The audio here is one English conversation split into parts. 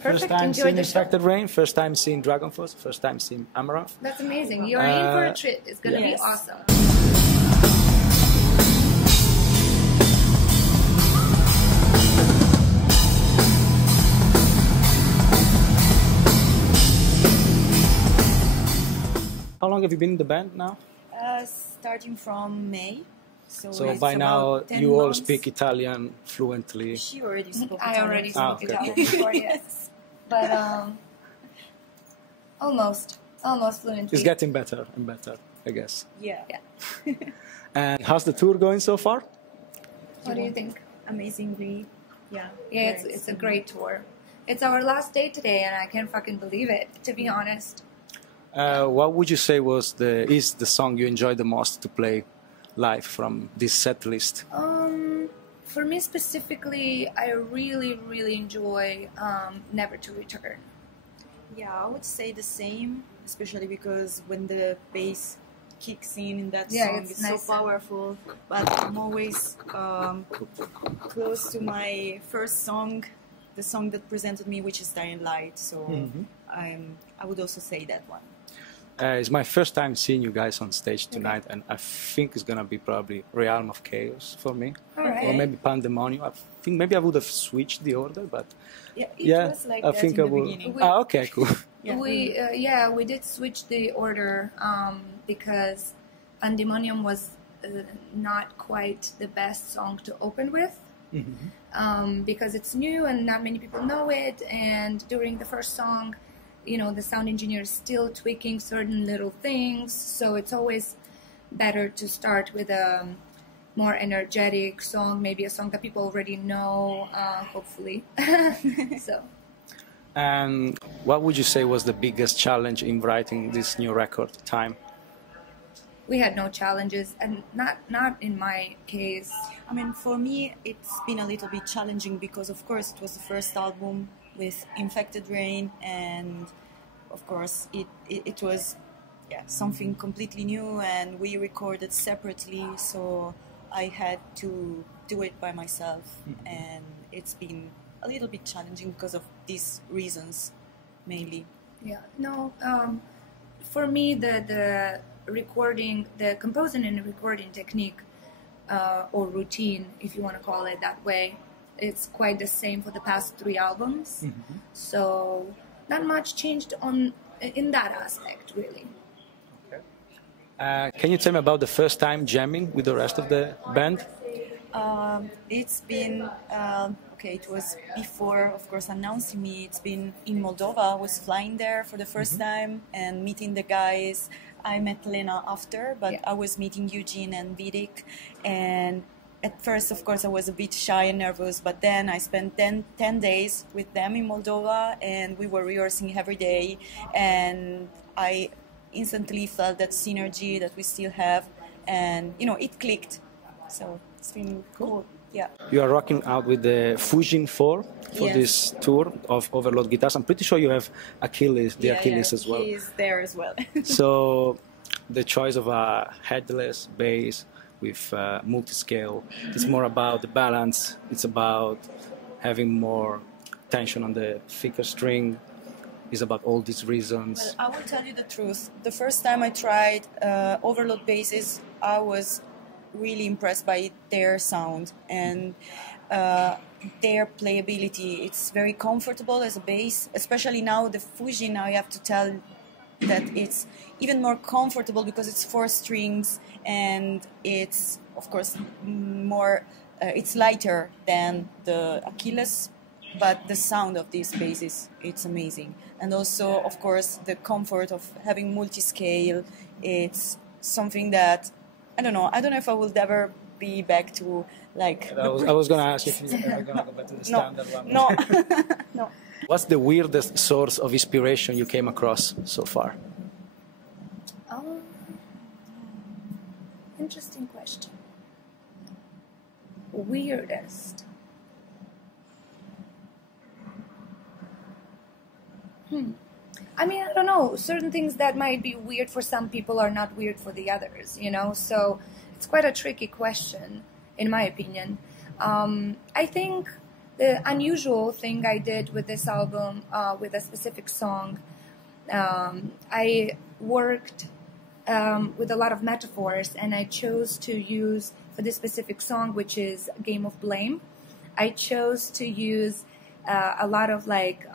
First time seeing Untitled Rain, first time seeing Dragon Force, first time seeing Amaranthe. That's amazing. You're in for a treat. It's going to be awesome. How long have you been in the band now? Starting from May. So by now you all speak Italian fluently. She already spoke I Italian. already spoke Italian before, yes. But almost fluently. It's getting better and better, I guess. Yeah. And how's the tour going so far? What do you think? Amazingly, yeah. Yeah, it's a great tour. It's our last day today, and I can't fucking believe it, to be honest. What would you say is the song you enjoy the most to play live from this set list? For me specifically, I really enjoy Never to Return. Yeah, I would say the same, especially because when the bass kicks in that song, it's nice, so powerful. But I'm always close to my first song, the song that presented me, which is Dying Light. So I would also say that one. It's my first time seeing you guys on stage tonight, and I think it's gonna be probably Realm of Chaos for me, or maybe Pandemonium. I think maybe I would have switched the order, but it was like I that think in I the will. beginning. Okay, cool. We did switch the order because Pandemonium was not quite the best song to open with. Because it's new and not many people know it, and during the first song, you know, the sound engineer is still tweaking certain little things, so it's always better to start with a more energetic song, maybe a song that people already know, hopefully. So. And what would you say was the biggest challenge in writing this new record, Time? We had no challenges, and not in my case. I mean, for me, it's been a little bit challenging because, of course, it was the first album with Infected Rain, and of course it was something completely new, and we recorded separately, so I had to do it by myself, and it's been a little bit challenging because of these reasons mainly. For me the recording, the composing and recording technique or routine, if you want to call it that way, it's quite the same for the past 3 albums, so not much changed in that aspect, really. Can you tell me about the first time jamming with the rest of the band? It's been it was before, of course, announcing me. It's been in Moldova. I was flying there for the first time and meeting the guys. I met Lena after, but I was meeting Eugene and Vidik, and at first, of course, I was a bit shy and nervous, but then I spent 10 days with them in Moldova, and we were rehearsing every day, and I instantly felt that synergy that we still have, and, you know, it clicked. So it's been cool. Yeah. You are rocking out with the Fujin 4 for this tour of Overload guitars. I'm pretty sure you have Achilles, Achilles as well. He's there as well. So the choice of a headless bass with multi-scale, it's more about the balance, it's about having more tension on the thicker string, it's about all these reasons. Well, I will tell you the truth. The first time I tried Overload basses, I was really impressed by their sound and their playability. It's very comfortable as a bass, especially now the Fujin. I have to tell that it's even more comfortable because it's 4 strings and it's, of course, more. It's lighter than the Achilles, but the sound of these basses, it's amazing. And also, of course, the comfort of having multi-scale. It's something that I don't know if I will ever be back to like. I was going to ask if you're going to go back to the standard one. No, no. What's the weirdest source of inspiration you came across so far? Interesting question. Weirdest. I mean, I don't know. Certain things that might be weird for some people are not weird for the others, you know? So it's quite a tricky question, in my opinion. I think the unusual thing I did with this album, with a specific song, I worked with a lot of metaphors, and I chose to use, for this specific song, which is Game of Blame, I chose to use a lot of like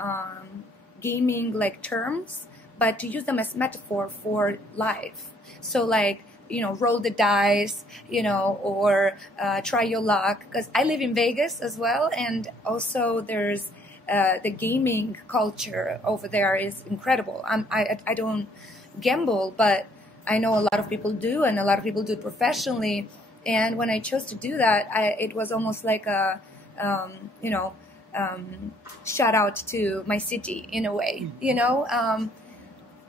gaming like terms, but to use them as metaphor for life. So like, you know, roll the dice, you know, or try your luck, because I live in Vegas as well, and also there's the gaming culture over there is incredible. I don't gamble, but I know a lot of people do, and a lot of people do it professionally. And when I chose to do that, it was almost like a, you know, shout out to my city in a way, you know.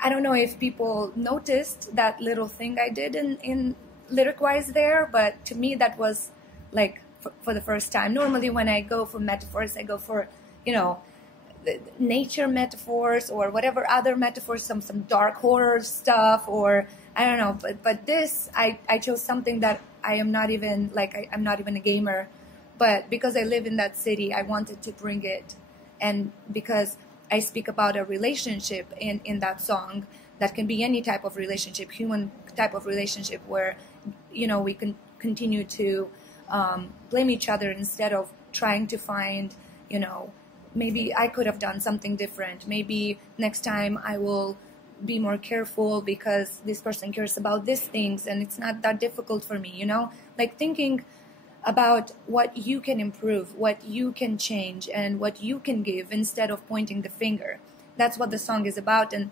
I don't know if people noticed that little thing I did in lyric-wise there, but to me that was like for the first time. Normally when I go for metaphors, I go for, you know, nature metaphors or whatever other metaphors, some dark horror stuff, or I don't know. But this, I chose something that I am not even, like, I'm not even a gamer. But because I live in that city, I wanted to bring it. And because I speak about a relationship in that song that can be any type of relationship, human type of relationship, where, you know, we can continue to blame each other instead of trying to find, you know, maybe I could have done something different. Maybe next time I will be more careful because this person cares about these things and it's not that difficult for me, you know? Like thinking about what you can improve, what you can change, and what you can give instead of pointing the finger. That's what the song is about, and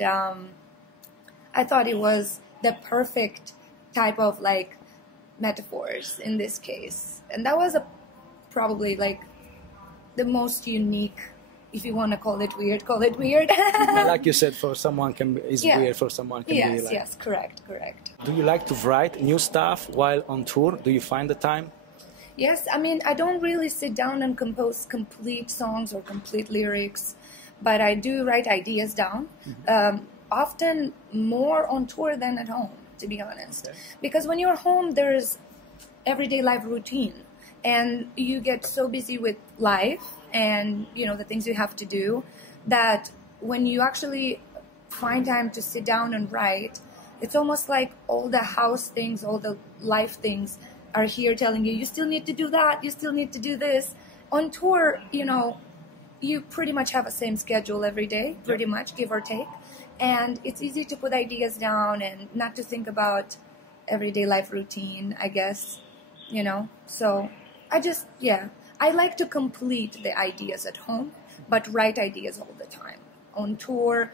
I thought it was the perfect type of like metaphors in this case, and that was probably like the most unique. If you want to call it weird, call it weird. Like you said, for someone is weird, for someone can be like... Yes, correct. Do you like to write new stuff while on tour? Do you find the time? Yes, I mean, I don't really sit down and compose complete songs or complete lyrics, but I do write ideas down, often more on tour than at home, to be honest. Okay. Because when you're home, there's everyday life routine, and you get so busy with life and, you know, the things you have to do, that when you actually find time to sit down and write, it's almost like all the house things, all the life things are here telling you still need to do that, you still need to do this. On tour, you know, you pretty much have the same schedule every day, pretty much, give or take. And it's easy to put ideas down and not to think about everyday life routine, I guess, you know. So I like to complete the ideas at home, but write ideas all the time. On tour,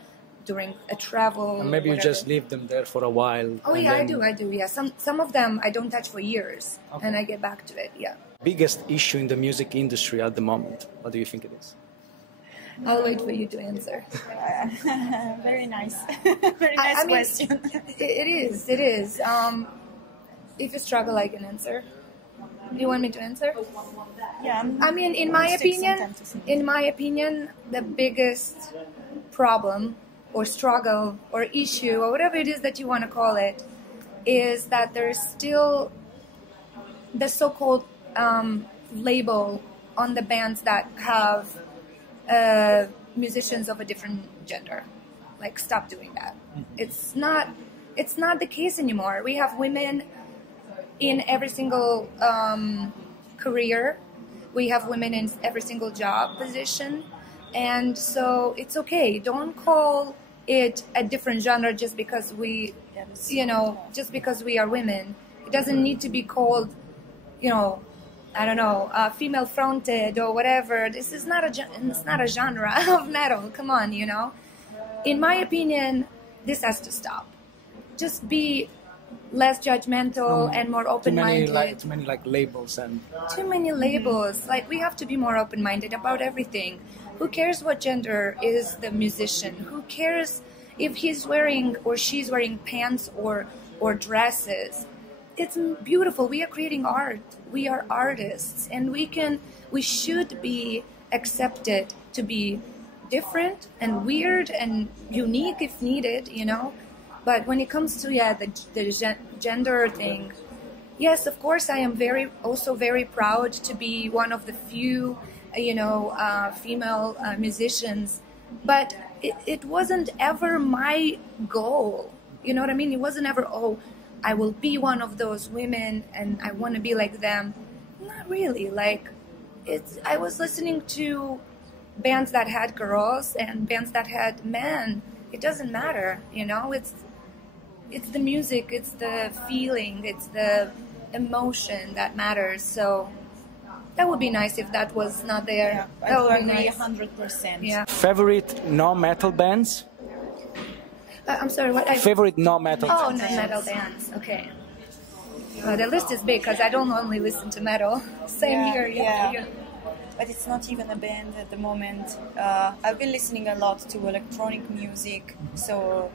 during a travel. And maybe whatever. You just leave them there for a while. Oh yeah, I do. Yeah, some of them I don't touch for years, and I get back to it. Yeah. Biggest issue in the music industry at the moment. What do you think it is? I'll wait for you to answer. Very nice. Very nice question. It is. If you struggle, I can answer. Do you want me to answer? Yeah. I mean, in my opinion, the biggest problem or struggle or issue or whatever it is that you want to call it is that there's still the so-called label on the bands that have musicians of a different gender. Like, stop doing that. It's not the case anymore. We have women in every single career. We have women in every single job position. And so it's okay. Don't call it a different genre just because just because we are women. It doesn't need to be called, female fronted or whatever. This is not a genre of metal. Come on, In my opinion, this has to stop. Just be less judgmental and more open-minded. Too many labels and... Too many labels. Like, we have to be more open-minded about everything. Who cares what gender is the musician? Who cares if he's wearing or she's wearing pants or dresses? It's beautiful. We are creating art. We are artists. And we should be accepted to be different and weird and unique if needed, But when it comes to the gender thing, Yes, of course, I am also very proud to be one of the few, female musicians. But it wasn't ever my goal. You know what I mean? It wasn't ever, oh, I will be one of those women and I want to be like them. Not really. Like, I was listening to bands that had girls and bands that had men. It doesn't matter, you know? It's the music, it's the feeling, it's the emotion that matters. So that would be nice if that was not there. Yeah, that would I be agree nice. 100%. Yeah. Favorite no-metal bands? I'm sorry, what? Favorite no-metal Oh, bands? not metal bands. Okay. The list is big because I don't only listen to metal. Same Yeah, here. yeah. But it's not even a band at the moment. I've been listening a lot to electronic music, so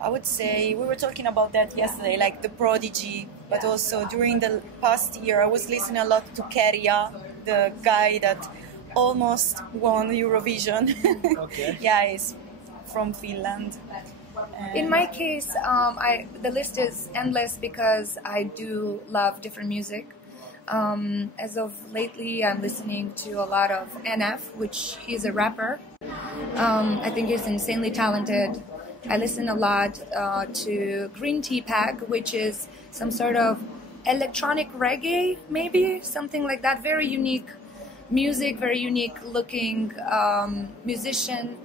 I would say we were talking about that yesterday, like The Prodigy, but also during the past year I was listening a lot to Kärja, the guy that almost won Eurovision. Okay. Yeah, he's from Finland. In my case, the list is endless because I do love different music. As of lately, I'm listening to a lot of NF, which he's a rapper. I think he's insanely talented. I listen a lot to Green Tea Pack, which is some sort of electronic reggae, maybe, something like that. Very unique music, very unique looking musician.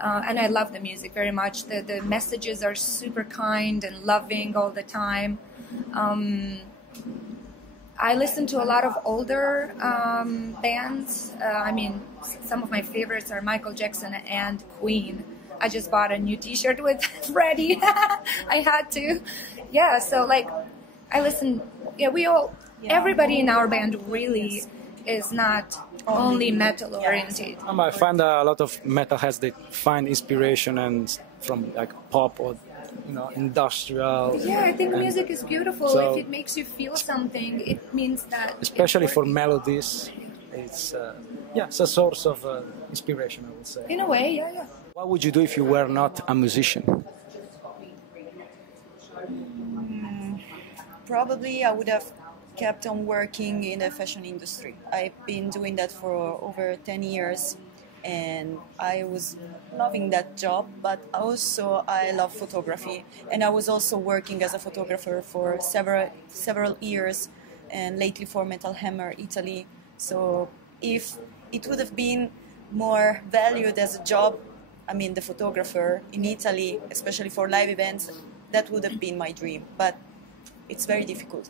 And I love the music very much. The messages are super kind and loving all the time. I listen to a lot of older bands. Some of my favorites are Michael Jackson and Queen. I just bought a new T-shirt with Freddie. I had to. Yeah, so like I listen. Yeah, everybody in our band really is not only metal oriented. I find a lot of metalheads, they find inspiration and from like pop or industrial. Yeah, I think music is beautiful. So, if it makes you feel something, it means that. Especially for melodies, it's a source of inspiration, I would say. In a way, yeah. What would you do if you were not a musician? Probably I would have kept on working in the fashion industry. I've been doing that for over 10 years and I was loving that job, but also I love photography and I was also working as a photographer for several years and lately for Metal Hammer Italy. So if it would have been more valued as a job, the photographer in Italy, especially for live events, that would have been my dream, but it's very difficult.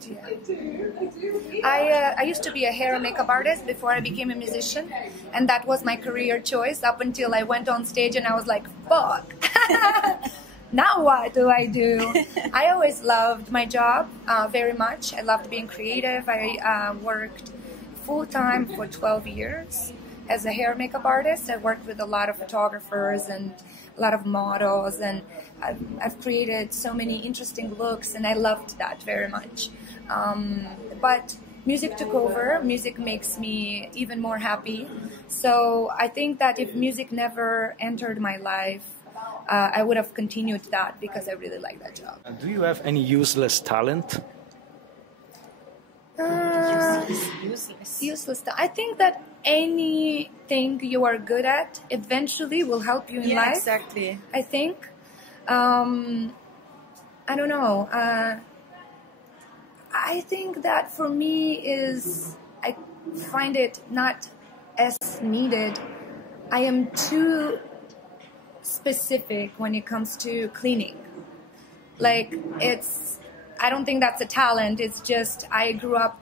I used to be a hair and makeup artist before I became a musician, and that was my career choice up until I went on stage and I was like, fuck, now what do I do? I always loved my job very much. I loved being creative. I worked full-time for 12 years as a hair and makeup artist. I worked with a lot of photographers and a lot of models, and I've created so many interesting looks, and I loved that very much. But music took over. Music makes me even more happy. So I think that if music never entered my life, I would have continued that because I really like that job. Do you have any useless talent? Useless. I think that anything you are good at eventually will help you in life. Exactly. I think. I don't know. I think that for me I find it not as needed. I am too specific when it comes to cleaning. Like, I don't think that's a talent. It's just I grew up,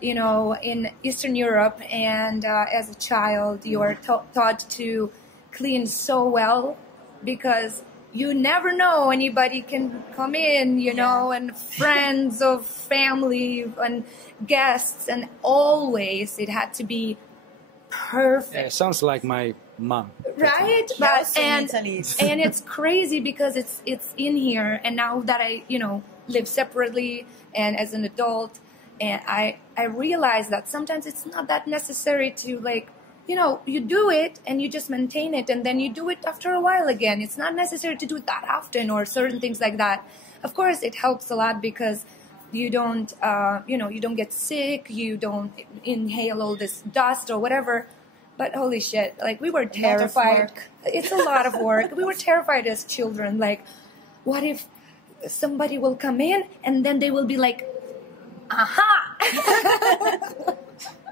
in Eastern Europe, and as a child, you are taught to clean so well because you never know, anybody can come in, and friends of family and guests, and always it had to be perfect. Yeah, it sounds like my mom. Right? And it's crazy because it's in here, and now that I, live separately and as an adult, and I realize that sometimes it's not that necessary to, like, you do it and you just maintain it, and then you do it after a while again. It's not necessary to do it that often or certain things like that. Of course, it helps a lot because you don't, you don't get sick, you don't inhale all this dust or whatever. But holy shit, like we were terrified. It's a lot of work. We were terrified as children. Like, what if somebody will come in and then they will be like, aha!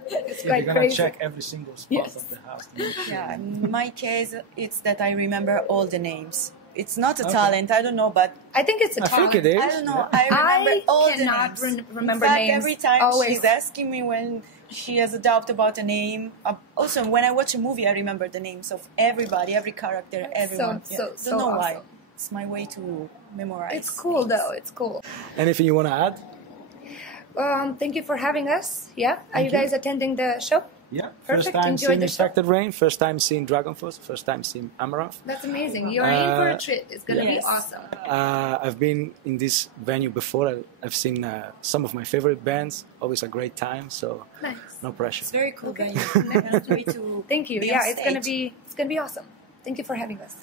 It's quite you're gonna crazy. check every single spot of the house. Yeah, in my case, it's that I remember all the names. It's not a talent, I don't know, but I think it's a I talent. think it is. I don't know. I remember all the cannot names. remember In fact, names. every time Always. she's asking me when she has a doubt about a name. Also, when I watch a movie, I remember the names of everybody, every character, everyone. so don't know why. awesome. It's my way to memorize. It's cool though. It's cool. Anything you want to add? Thank you for having us. Yeah. Are you guys attending the show? Yeah. Perfect. First time Enjoy seeing the show. Infected Rain, first time seeing Dragon Force, first time seeing Amaranth. That's amazing. You're in for a treat. It's going to be awesome. I've been in this venue before. I've seen some of my favorite bands. Always a great time. So Nice. no pressure. It's very cool. Okay. Can't wait to Thank you. be Yeah, on it's going to stage. be awesome. Thank you for having us.